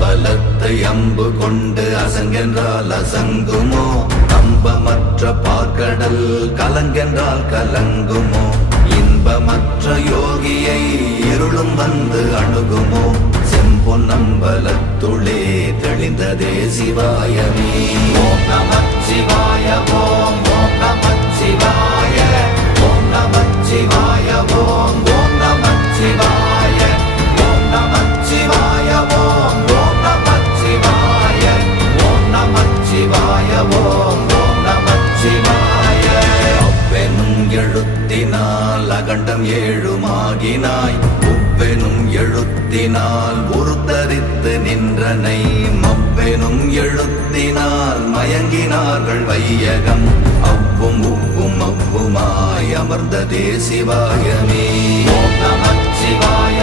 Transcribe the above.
அம்பலத்தை அம்பு கொண்டு அசங்கென்றால் அசங்குமோ? நம்பமற்ற பார்க்கடல் கலங்கென்றால் கலங்குமோ? இன்பமற்ற யோகியை இருளும் வந்து அணுகுமோ? செம்பொன்னம்பலத்துளே தெளிந்ததே சிவாயமே. ஓம் நமச்சிவாய ஓம் ஓம் நமச்சிவாய ஓம் நமச்சிவாய ஓம் ஓம் நமச்சிவாய ஓம் நமச்சிவாய ஓம் ஓம் நமச்சிவாய ஓம் நமச்சிவாய ஓம் ஓம் நமச்சிவாய. அவ்வெனும் எழுத்தினால் அகண்டம் ஏழுமாகினாய், உவ்வெனும் எழுத்தினால் உருத்தரித்து நின்றனை, மவ்வெனும் எழுத்தினால் மயங்கினார்கள் வையகம். அவ்வும் உவ்வும் அவ்வுமாய் அமர்ந்ததே சிவாயமே. ஓம் நமச்சிவாய.